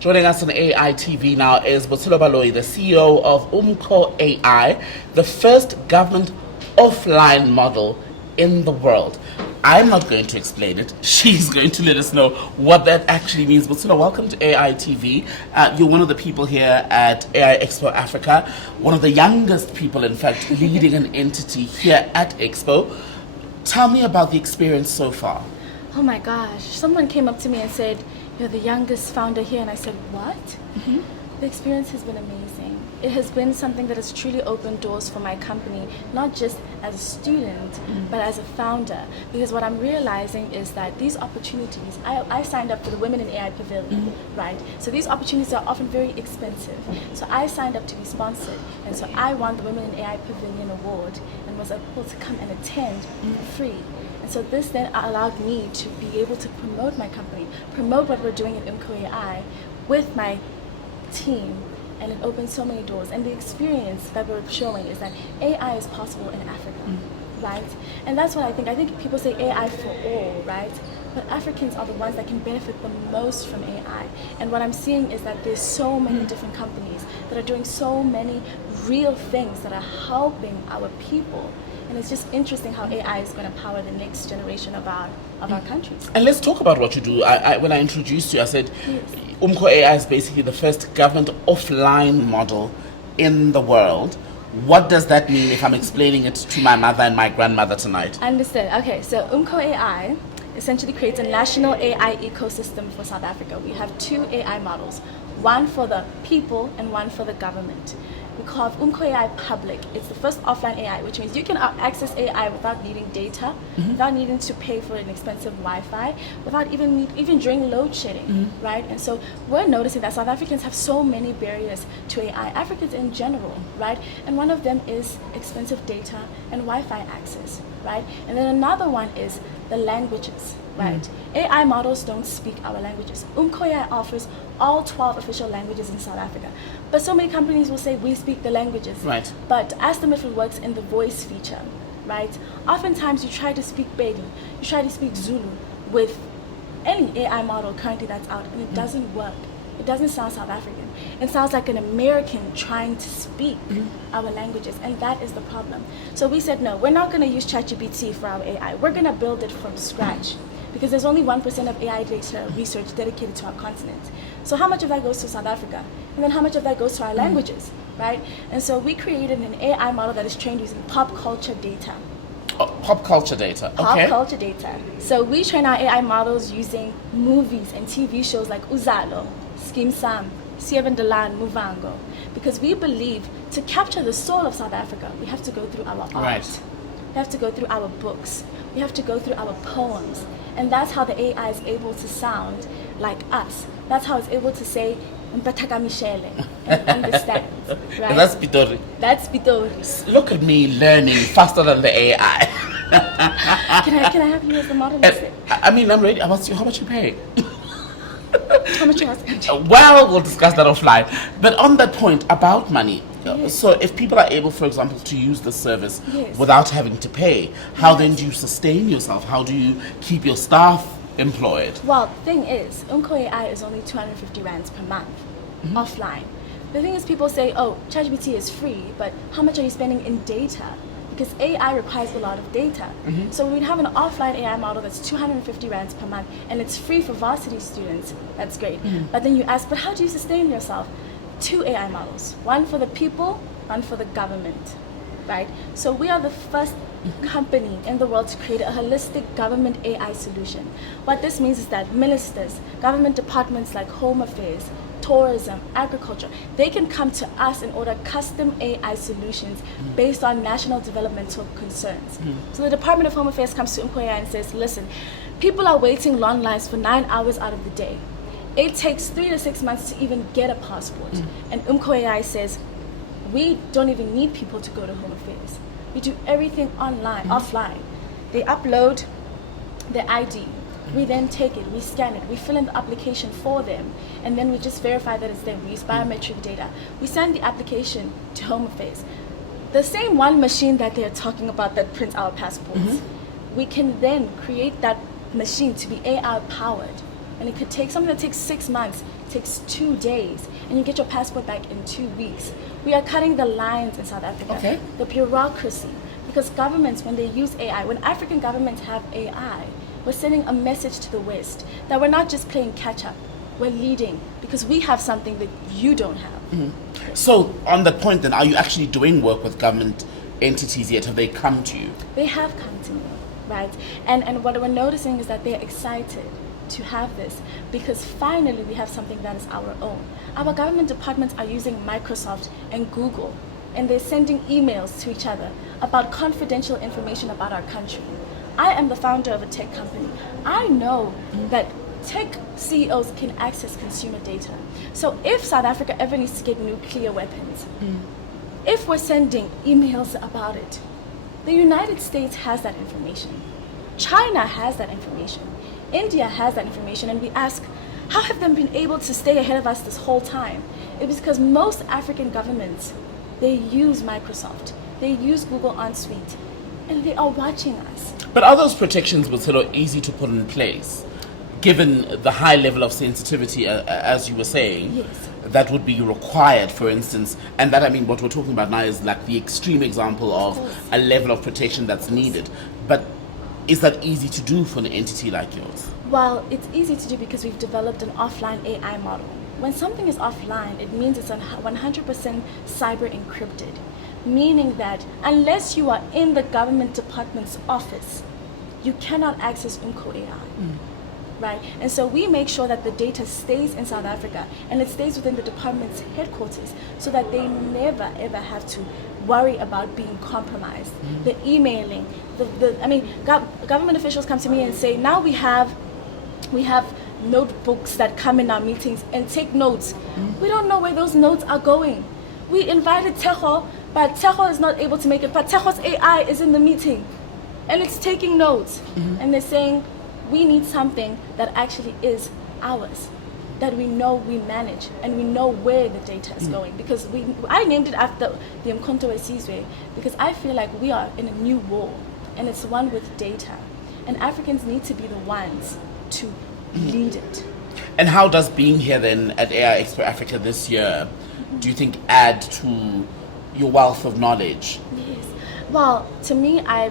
Joining us on AI TV now is Baloyi, the CEO of UmkhoAI, the first government offline model in the world. I'm not going to explain it. She's going to let us know what that actually means. Botshelo, welcome to AI TV. You're one of the people here at AI Expo Africa, one of the youngest people, in fact, leading an entity here at Expo. Tell me about the experience so far. Oh my gosh, someone came up to me and said, "You're the youngest founder here," and I said, "What?" Mm-hmm. The experience has been amazing. It has been something that has truly opened doors for my company, not just as a student, but as a founder. Because what I'm realizing is that these opportunities, I signed up for the Women in AI Pavilion, right? So these opportunities are often very expensive. So I signed up to be sponsored. And so I won the Women in AI Pavilion award and was able to come and attend for free. And so this then allowed me to be able to promote my company, promote what we're doing at UmkhoAI with my team, and it opened so many doors. And the experience that we're showing is that AI is possible in Africa, right? And that's what I think. I think people say AI for all, right? But Africans are the ones that can benefit the most from AI. And what I'm seeing is that there's so many different companies that are doing so many real things that are helping our people. And it's just interesting how AI is going to power the next generation of our countries. And let's talk about what you do. When I introduced you, I said, yes, UmkhoAI is basically the first government offline model in the world. What does that mean if I'm explaining it to my mother and my grandmother tonight? Understood. Okay, so UmkhoAI essentially creates a national AI ecosystem for South Africa. We have two AI models, one for the people and one for the government. We call it UmkhoAI Public. It's the first offline AI, which means you can access AI without needing data, without needing to pay for an expensive Wi-Fi, without even during load shedding, right? And so we're noticing that South Africans have so many barriers to AI, Africans in general, right? And one of them is expensive data and Wi-Fi access, right? And then another one is the languages, right? AI models don't speak our languages. UmkhoAI offers all 12 official languages in South Africa. But so many companies will say we speak the languages. Right. But ask them if it works in the voice feature, right? Oftentimes you try to speak Pedi, you try to speak Zulu with any AI model currently that's out, and it doesn't work. It doesn't sound South African. It sounds like an American trying to speak our languages, and that is the problem. So we said, no, we're not going to use ChatGPT for our AI. We're going to build it from scratch, because there's only 1% of AI data research dedicated to our continent. So how much of that goes to South Africa? And then how much of that goes to our languages, right? And so we created an AI model that is trained using pop culture data. Pop culture data, okay. Pop culture data. So we train our AI models using movies and TV shows like Uzalo, Skeem Sam, Siebendelan, Muvango, because we believe to capture the soul of South Africa, we have to go through our art. Right. We have to go through our books. We have to go through our poems. And that's how the AI is able to sound like us. That's how it's able to say, Mpataka Michele, and understand, right? That's Pitori. That's Pitori. Look at me learning faster than the AI. Can I have you as the model? I mean, I'm ready. How much you pay? How much you asking? Well, we'll discuss that offline. But on that point about money, yes. So if people are able, for example, to use the service without having to pay, how then do you sustain yourself? How do you keep your staff employed? Well, the thing is, UmkhoAI is only 250 rands per month, offline. The thing is, people say, oh, ChatGPT is free, but how much are you spending in data? Because AI requires a lot of data. So we'd have an offline AI model that's 250 rands per month, and it's free for varsity students. That's great. But then you ask, but how do you sustain yourself? Two AI models, one for the people, one for the government, right? So we are the first company in the world to create a holistic government AI solution. What this means is that ministers, government departments like Home Affairs, tourism, agriculture, they can come to us and order custom AI solutions based on national developmental concerns. So the Department of Home Affairs comes to UmkhoAI and says, listen, people are waiting long lines for 9 hours out of the day. It takes 3 to 6 months to even get a passport. And UmkhoAI says, we don't even need people to go to Home Affairs. We do everything online, offline. They upload their ID. We then take it, we scan it, we fill in the application for them, and then we just verify that it's them. We use biometric data. We send the application to Home Affairs. The same one machine that they're talking about that prints our passports, we can then create that machine to be AI powered, And it could take something that takes 6 months, takes 2 days, and you get your passport back in 2 weeks. We are cutting the lines in South Africa, Okay. the bureaucracy. Because governments, when they use AI, when African governments have AI, we're sending a message to the West that we're not just playing catch up, we're leading because we have something that you don't have. So, on that point, then, are you actually doing work with government entities yet? Have they come to you? They have come to me, right? And what we're noticing is that they're excited to have this because finally we have something that is our own. Our government departments are using Microsoft and Google, and they're sending emails to each other about confidential information about our country. I am the founder of a tech company. I know that tech CEOs can access consumer data. So if South Africa ever needs to get nuclear weapons, if we're sending emails about it, the United States has that information. China has that information. India has that information. And we ask, how have they been able to stay ahead of us this whole time? It was because most African governments, they use Microsoft. They use Google On Suite. And they are watching us. But are those protections, Botshelo, easy to put in place, given the high level of sensitivity, as you were saying? Yes. That would be required, for instance, and that, I mean, what we're talking about now is like the extreme example of a level of protection that's needed. But is that easy to do for an entity like yours? Well, it's easy to do because we've developed an offline AI model. When something is offline, it means it's 100% cyber encrypted, meaning that unless you are in the government department's office, you cannot access UmkhoAI. Right? And so we make sure that the data stays in South Africa and it stays within the department's headquarters so that they never ever have to worry about being compromised. The emailing, government officials come to me and say, now we have notebooks that come in our meetings and take notes. We don't know where those notes are going. We invited Tejo, but Tejo is not able to make it, but Tejo's AI is in the meeting and it's taking notes. And they're saying, we need something that actually is ours, that we know we manage and we know where the data is going. Because I named it after the UmkhoAI because I feel like we are in a new war and it's one with data. And Africans need to be the ones to lead it. And how does being here then at AI Expo Africa this year, do you think, add to your wealth of knowledge? Yes. Well, to me, I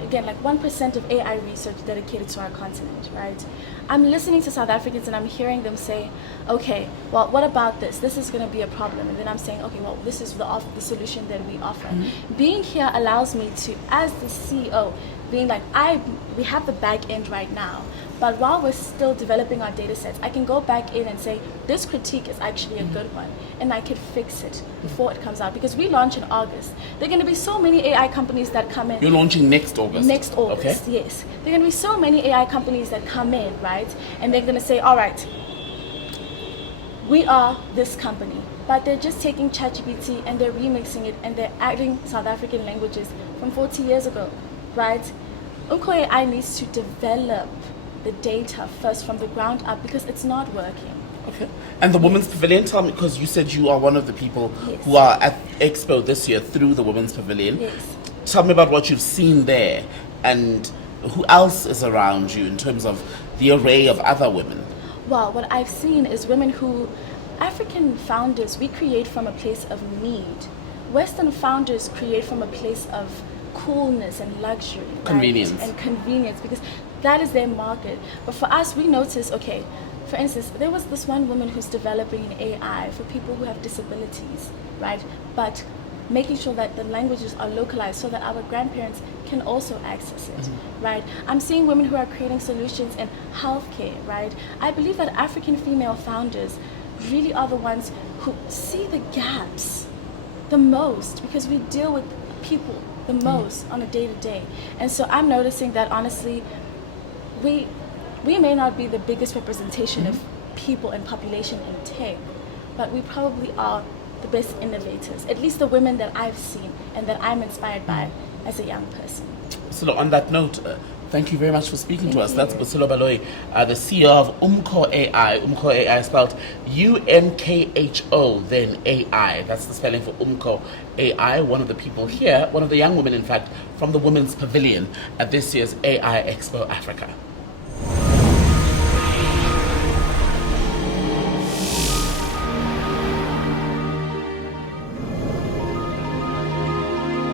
again, like 1% of AI research dedicated to our continent, right? I'm listening to South Africans and I'm hearing them say, okay, well, what about this? This is going to be a problem. And then I'm saying, okay, well, this is the solution that we offer. Being here allows me to, as the CEO, being like, we have the back end right now. But while we're still developing our data sets, I can go back in and say, this critique is actually a good one. And I can fix it before it comes out. Because we launch in August. There are going to be so many AI companies that come in. You're launching next August? Next August, okay. Yes. There are going to be so many AI companies that come in, right? And they're going to say, all right, we are this company. But they're just taking ChatGPT and they're remixing it and they're adding South African languages from 40 years ago, right? UmkhoAI needs to develop the data first from the ground up because it's not working. Okay. And the Women's Pavilion, tell me, because you said you are one of the people Yes. who are at Expo this year through the Women's Pavilion. Yes. Tell me about what you've seen there and who else is around you in terms of the array of other women. Well, what I've seen is women who, African founders, we create from a place of need. Western founders create from a place of coolness and luxury. Convenience. Right? And convenience, because that is their market. But for us, we notice, okay, for instance, there was this one woman who's developing an AI for people who have disabilities, right? But making sure that the languages are localized so that our grandparents can also access it, right? I'm seeing women who are creating solutions in healthcare, right? I believe that African female founders really are the ones who see the gaps the most because we deal with people the most on a day-to-day. And so I'm noticing that honestly, we may not be the biggest representation of people and population in tech, but we probably are the best innovators, at least the women that I've seen and that I'm inspired by as a young person. So on that note, thank you very much for speaking to us. you. That's Botshelo Baloyi, the CEO of UmkhoAI. UmkhoAI spelled UmkHO, then AI. That's the spelling for UmkhoAI. One of the people here, one of the young women, in fact, from the Women's Pavilion at this year's AI Expo Africa.